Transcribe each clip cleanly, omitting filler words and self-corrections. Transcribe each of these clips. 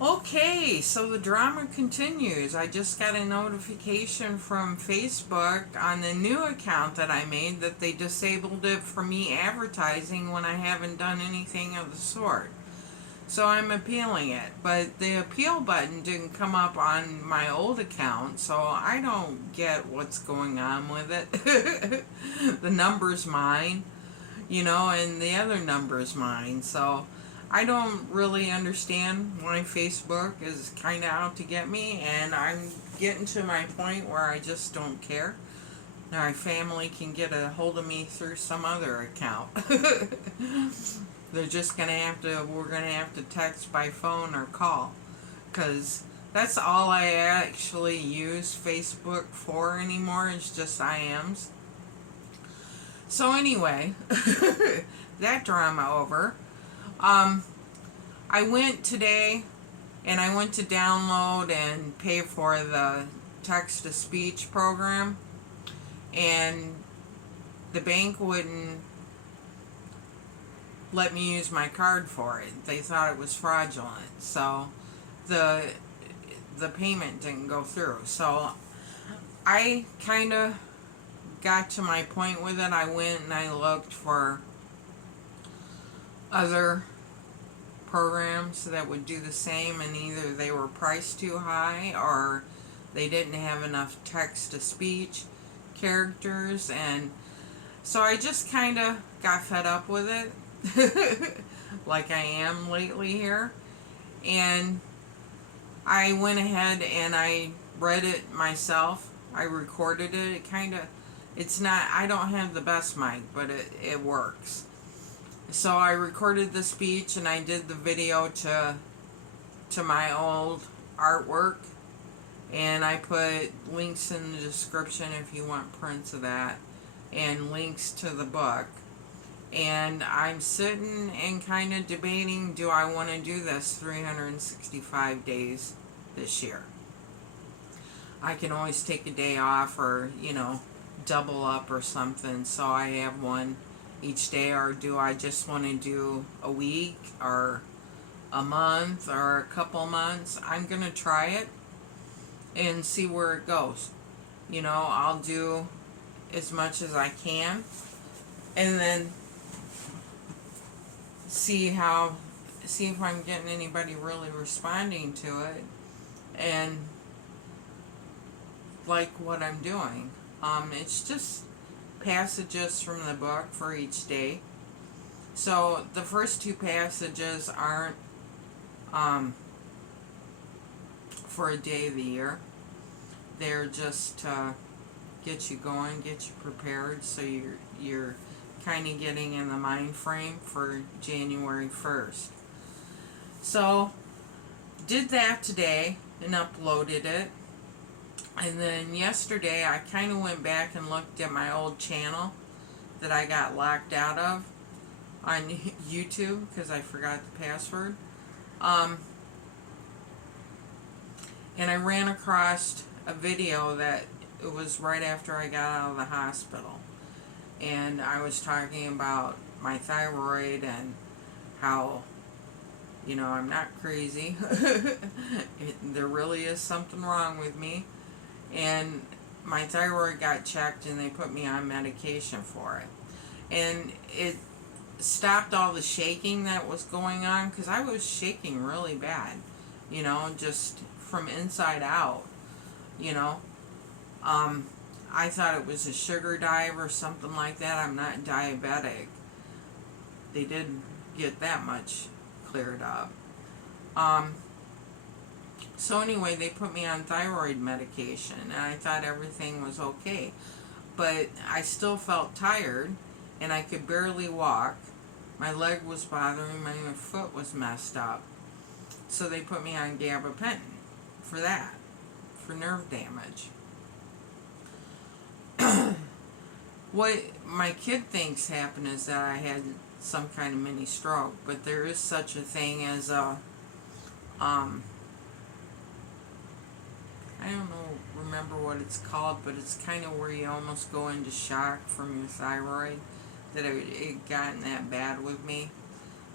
Okay, so the drama continues. I just got a notification from Facebook on the new account that I made that they disabled it for me advertising when I haven't done anything of the sort. So I'm appealing it, but the appeal button didn't come up on my old account, so I don't get what's going on with it. The number's mine, and the other number's mine, so I don't really understand why Facebook is kind of out to get me, and I'm getting to my point where I just don't care. My family can get a hold of me through some other account. They're just we're gonna have to text by phone or call, because that's all I actually use Facebook for anymore, is just IMs. So anyway, that drama over. I went today and I went to download and pay for the text-to-speech program, and the bank wouldn't let me use my card for it. They thought it was fraudulent, so the payment didn't go through. So I kind of got to my point with it. I went and I looked for other programs that would do the same, and either they were priced too high or they didn't have enough text-to-speech characters, and so I just kind of got fed up with it. Like I am lately here, and I went ahead and I read it myself. I recorded it. It's not, I don't have the best mic, but it works. So I recorded the speech and I did the video to my old artwork, and I put links in the description if you want prints of that, and links to the book. And I'm sitting and kind of debating, do I want to do this 365 days this year? I can always take a day off, or double up or something, so I have one each day. Or do I just want to do a week or a month or a couple months? I'm going to try it and see where it goes. I'll do as much as I can, and then see if I'm getting anybody really responding to it and like what I'm doing. It's just passages from the book for each day. So the first two passages aren't for a day of the year. They're just to get you going, get you prepared, so you're kind of getting in the mind frame for January 1st. So did that today and uploaded it. And then yesterday I kind of went back and looked at my old channel that I got locked out of on YouTube because I forgot the password. And I ran across a video that it was right after I got out of the hospital. And I was talking about my thyroid and how, I'm not crazy. There really is something wrong with me. And my thyroid got checked and they put me on medication for it. And it stopped all the shaking that was going on, because I was shaking really bad, just from inside out, I thought it was a sugar dive or something like that. I'm not diabetic. They did get that much cleared up. So anyway, they put me on thyroid medication, and I thought everything was okay. But I still felt tired, and I could barely walk. My leg was bothering me, my foot was messed up. So they put me on gabapentin for that, for nerve damage. What my kid thinks happened is that I had some kind of mini stroke, but there is such a thing as a, I don't remember what it's called, but it's kind of where you almost go into shock from your thyroid, that it gotten that bad with me,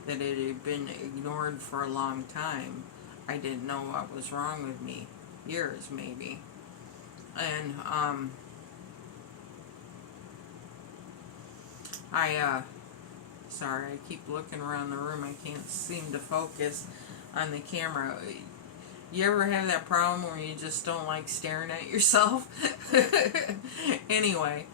that it had been ignored for a long time. I didn't know what was wrong with me. Years, maybe. And, sorry, I keep looking around the room. I can't seem to focus on the camera. You ever have that problem where you just don't like staring at yourself? Anyway,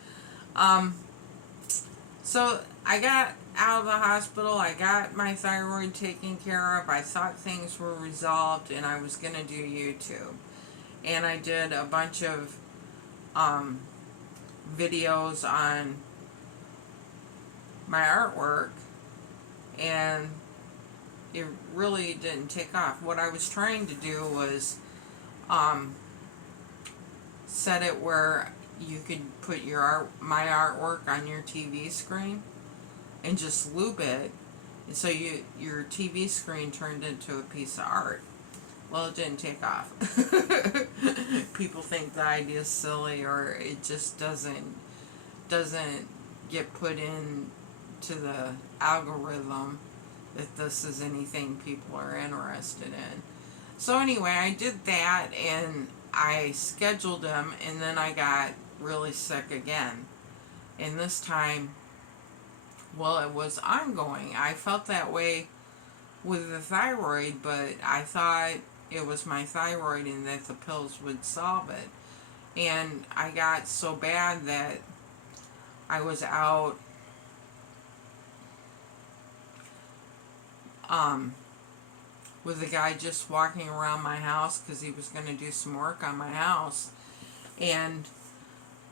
so I got out of the hospital. I got my thyroid taken care of. I thought things were resolved, and I was going to do YouTube. And I did a bunch of videos on my artwork, and it really didn't take off. What I was trying to do was set it where you could put my artwork on your TV screen and just loop it, and so your TV screen turned into a piece of art. Well, it didn't take off. People think the idea is silly, or it just doesn't get put in to the algorithm that this is anything people are interested in. So anyway, I did that, and I scheduled them, and then I got really sick again. And this time, well, it was ongoing. I felt that way with the thyroid, but I thought it was my thyroid and that the pills would solve it. And I got so bad that I was out with the guy just walking around my house because he was going to do some work on my house, and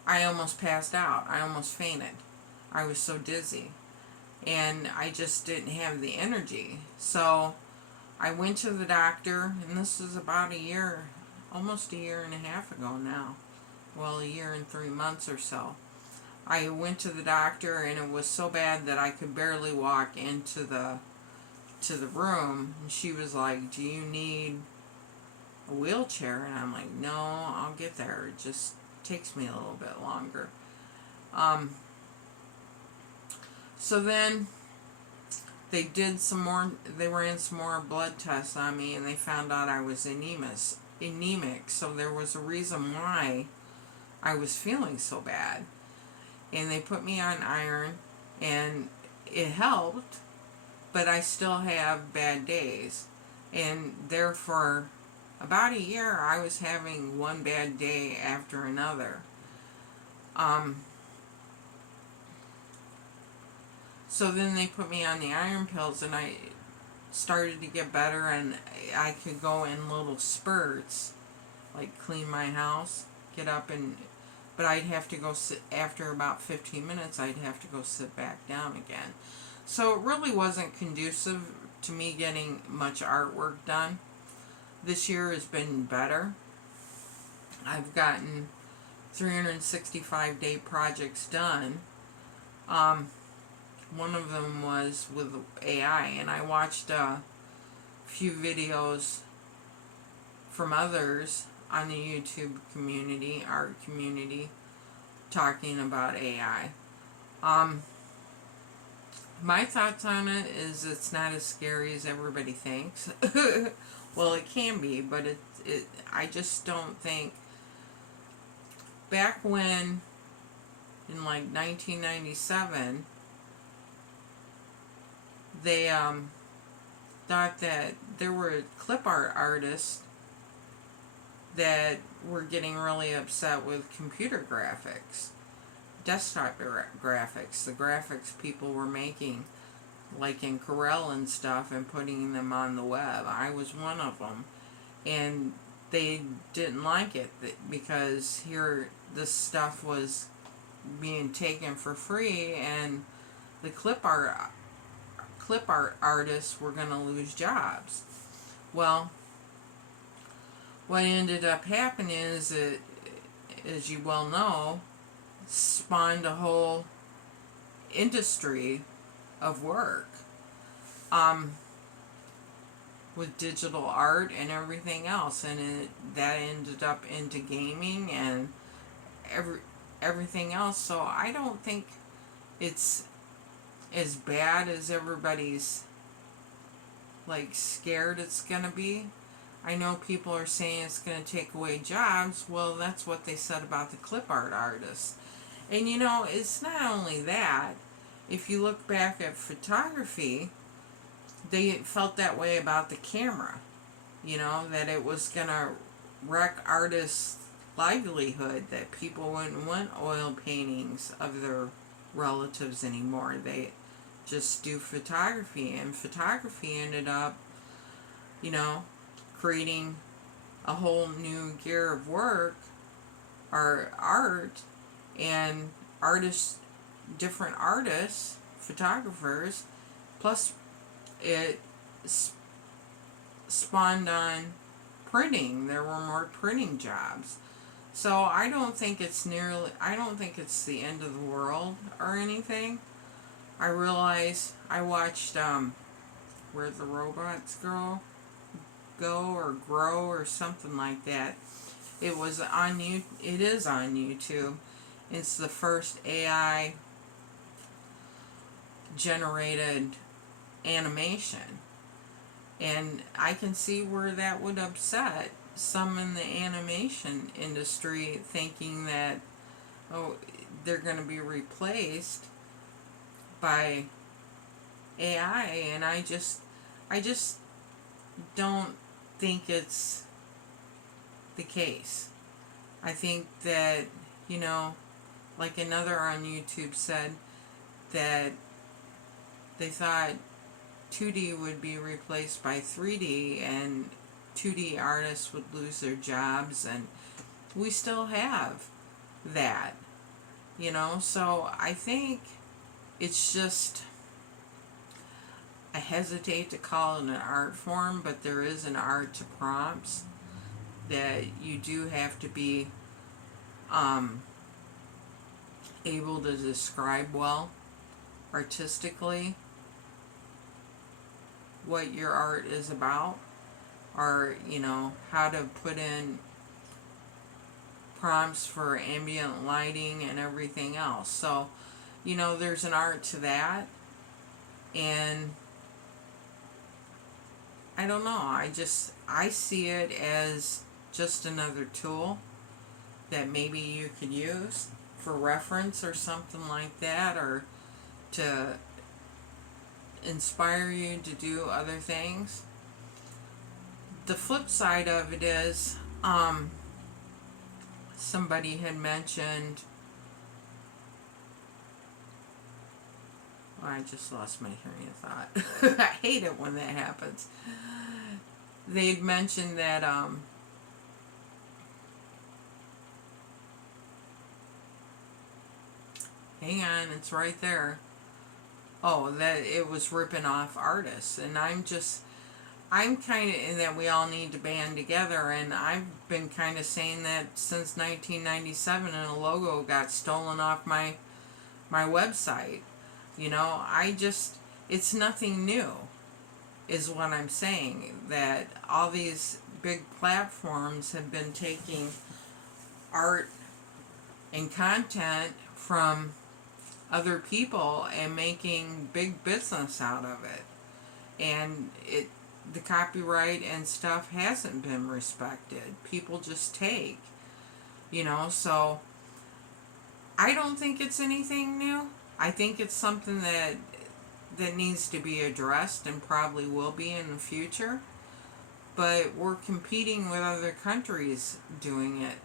I almost passed out. I almost fainted. I was so dizzy, and I just didn't have the energy. So I went to the doctor, and this was about a year, almost a year and a half ago now. Well, a year and 3 months or so. I went to the doctor, and it was so bad that I could barely walk into the room, and she was like, "Do you need a wheelchair?" And I'm like, "No, I'll get there. It just takes me a little bit longer." So then they ran some more blood tests on me, and they found out I was anemic. So there was a reason why I was feeling so bad. And they put me on iron, and it helped, but I still have bad days. And there for about a year, I was having one bad day after another. So then they put me on the iron pills, and I started to get better, and I could go in little spurts, like clean my house, get up, but I'd have to go sit, after about 15 minutes, I'd have to go sit back down again. So it really wasn't conducive to me getting much artwork done. This year has been better. I've gotten 365-day projects done. One of them was with AI, and I watched a few videos from others on the YouTube community, art community, talking about AI. My thoughts on it is it's not as scary as everybody thinks. Well, it can be, but I just don't think. Back when, in like 1997, they thought that there were clip art artists that were getting really upset with computer graphics, desktop graphics, the graphics people were making, like in Corel and stuff, and putting them on the web. I was one of them, and they didn't like it because here this stuff was being taken for free, and the clip art artists were going to lose jobs. Well, what ended up happening is it, as you well know, spawned a whole industry of work with digital art and everything else, and that ended up into gaming and everything else. So I don't think it's as bad as everybody's like scared it's gonna be. I know people are saying it's going to take away jobs. Well, that's what they said about the clip art artists. And you know, it's not only that. If you look back at photography, they felt that way about the camera. You know, that it was going to wreck artists' livelihood, that people wouldn't want oil paintings of their relatives anymore. They just do photography, and photography ended up, you know, creating a whole new gear of work or art, and artists, different artists, photographers, plus it spawned on printing. There were more printing jobs. So I don't think it's the end of the world or anything. I realize I watched Where the Robots Go or Grow or something like that. It is on YouTube. It's the first AI generated animation. And I can see where that would upset some in the animation industry, thinking that, oh, they're going to be replaced by AI, and I just don't think it's the case. I think that, you know, like another on YouTube said that they thought 2D would be replaced by 3D and 2D artists would lose their jobs, and we still have that, you know. So I think it's just, I hesitate to call it an art form, but there is an art to prompts that you do have to be able to describe well artistically what your art is about, or, you know, how to put in prompts for ambient lighting and everything else. So, you know, there's an art to that, and I don't know, I see it as just another tool that maybe you could use for reference or something like that, or to inspire you to do other things. The flip side of it is, somebody had mentioned, I just lost my train of thought. I hate it when that happens. They'd mentioned that hang on, it's right there. Oh, that it was ripping off artists, and I'm kind of in that we all need to band together, and I've been kind of saying that since 1997, and a logo got stolen off my website. You know, it's nothing new, is what I'm saying, that all these big platforms have been taking art and content from other people and making big business out of it. And the copyright and stuff hasn't been respected. People just take, you know, so I don't think it's anything new. I think it's something that needs to be addressed, and probably will be in the future. But we're competing with other countries doing it.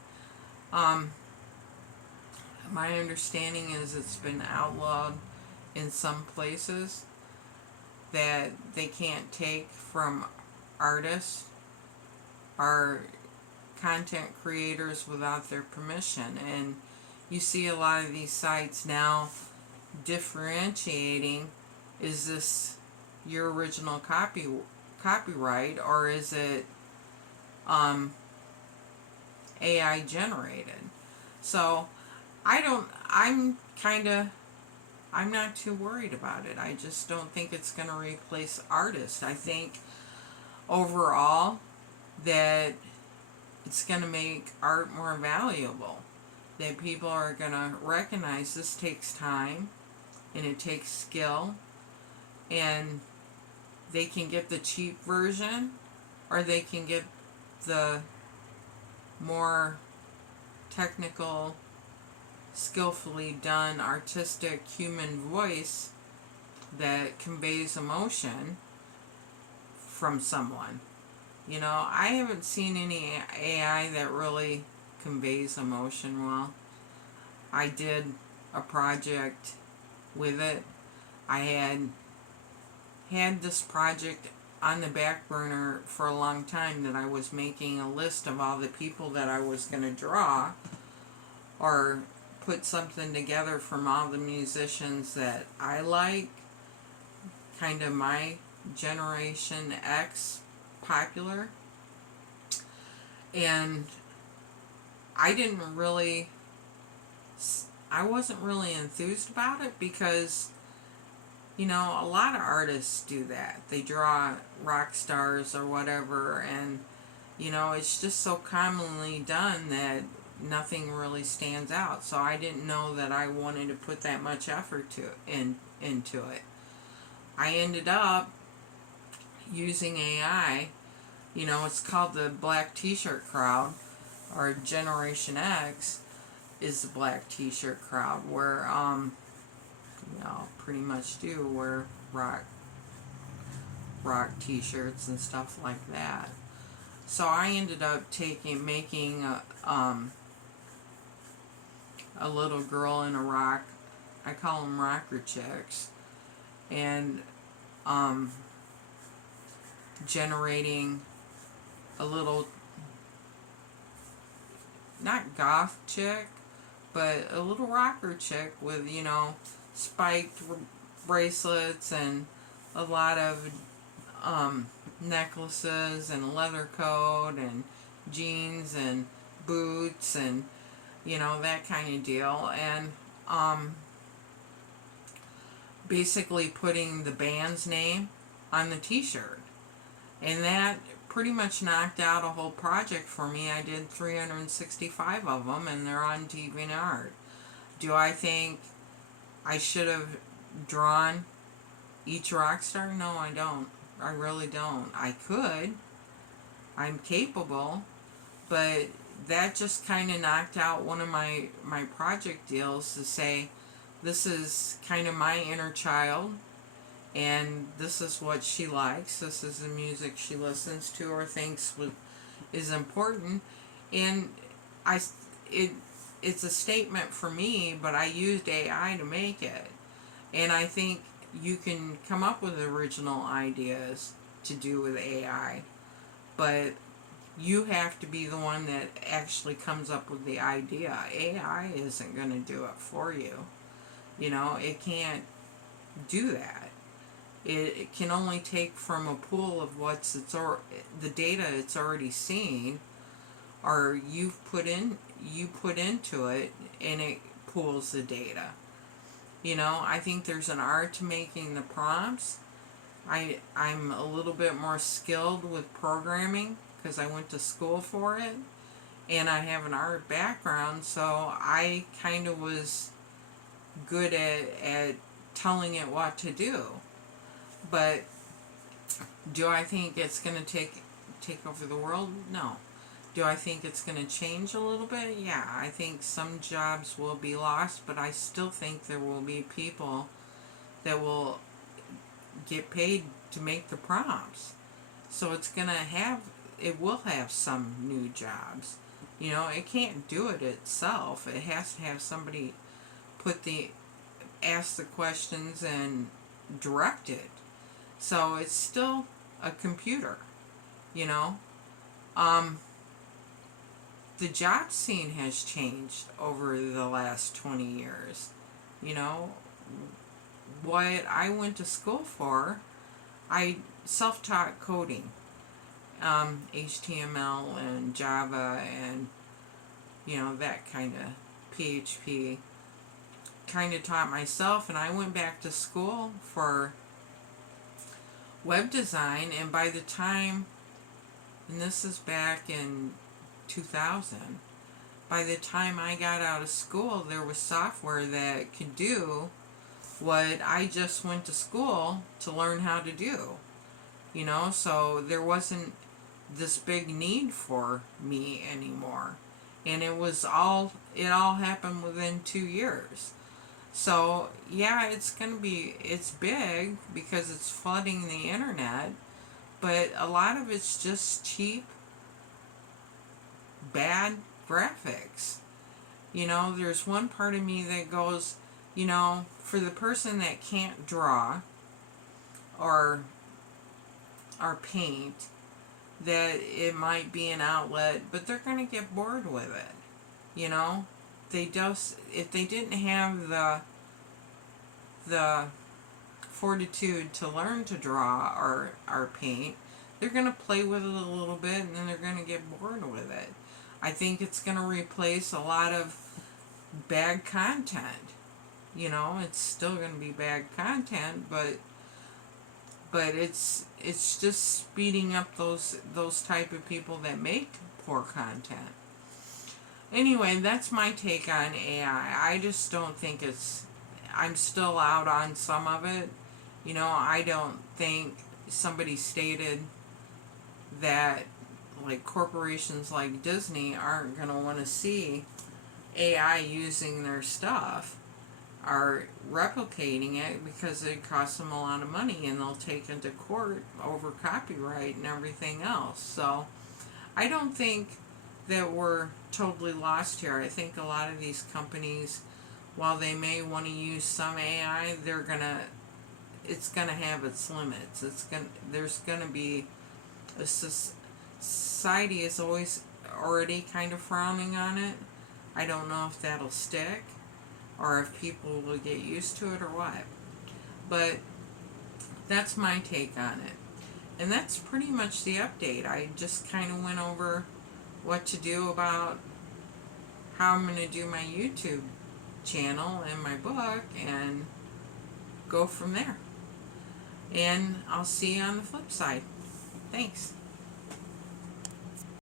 My understanding is it's been outlawed in some places, that they can't take from artists or content creators without their permission. And you see a lot of these sites now differentiating, is this your original copyright, or is it AI generated? So I'm not too worried about it. I just don't think it's going to replace artists. I think overall that it's going to make art more valuable. That people are going to recognize this takes time and it takes skill, and they can get the cheap version or they can get the more technical, skillfully done, artistic human voice that conveys emotion from someone. You know, I haven't seen any AI that really conveys emotion well. I did a project with it. I had this project on the back burner for a long time, that I was making a list of all the people that I was going to draw, or put something together from all the musicians that I like, kind of my Generation X popular. And I wasn't really enthused about it, because you know, a lot of artists do that. They draw rock stars or whatever, and you know, it's just so commonly done that nothing really stands out. So I didn't know that I wanted to put that much effort into it. I ended up using AI. You know, it's called the Black T-shirt crowd, or Generation X is the Black T-shirt crowd, where you know, pretty much do wear rock T-shirts and stuff like that. So I ended up making a little girl in a rock. I call them rocker chicks, and generating a little, not goth chick, but a little rocker chick with, you know, spiked bracelets and a lot of necklaces and a leather coat and jeans and boots and, you know, that kind of deal. And basically putting the band's name on the t-shirt. And that pretty much knocked out a whole project for me. I did 365 of them, and they're on DeviantArt. Do I think I should have drawn each rock star? No, I don't. I really don't. I could. I'm capable. But that just kind of knocked out one of my project deals, to say, this is kind of my inner child, and this is what she likes. This is the music she listens to or thinks is important. And it's a statement for me, but I used AI to make it. And I think you can come up with original ideas to do with AI, but you have to be the one that actually comes up with the idea. AI isn't going to do it for you. You know, it can't do that. It can only take from a pool of the data it's already seen, or you put into it, and it pulls the data. You know, I think there's an art to making the prompts. I'm a little bit more skilled with programming because I went to school for it, and I have an art background, so I kind of was good at telling it what to do. But do I think it's going to take over the world? No. Do I think it's going to change a little bit? Yeah, I think some jobs will be lost, but I still think there will be people that will get paid to make the prompts. So it will have some new jobs. You know, it can't do it itself. It has to have somebody ask the questions and direct it. So it's still a computer, you know. The job scene has changed over the last 20 years. You know, what I went to school for, I self-taught coding, HTML and Java and, you know, that kind of PHP. Kind of taught myself, and I went back to school for web design, and by the time, and this is back in 2000, by the time I got out of school, there was software that could do what I just went to school to learn how to do. You know, so there wasn't this big need for me anymore. And it all happened within 2 years. So yeah, it's big because it's flooding the internet, but a lot of it's just cheap, bad graphics. There's one part of me that goes, for the person that can't draw or paint, that it might be an outlet, but they're going to get bored with it. If they didn't have the fortitude to learn to draw or paint, they're going to play with it a little bit and then they're going to get bored with it. I think it's going to replace a lot of bad content. It's still going to be bad content, but it's just speeding up those type of people that make poor content. Anyway, that's my take on AI. I just don't think I'm still out on some of it. I don't think somebody stated that like corporations like Disney aren't going to want to see AI using their stuff or replicating it because it costs them a lot of money and they'll take it to court over copyright and everything else. So I don't think that we're totally lost here. I think a lot of these companies, while they may want to use some AI, it's gonna have its limits. There's gonna be society is already kind of frowning on it. I don't know if that'll stick or if people will get used to it or what. But that's my take on it. And that's pretty much the update. I just kind of went over what to do about how I'm going to do my YouTube channel and my book and go from there. And I'll see you on the flip side. Thanks.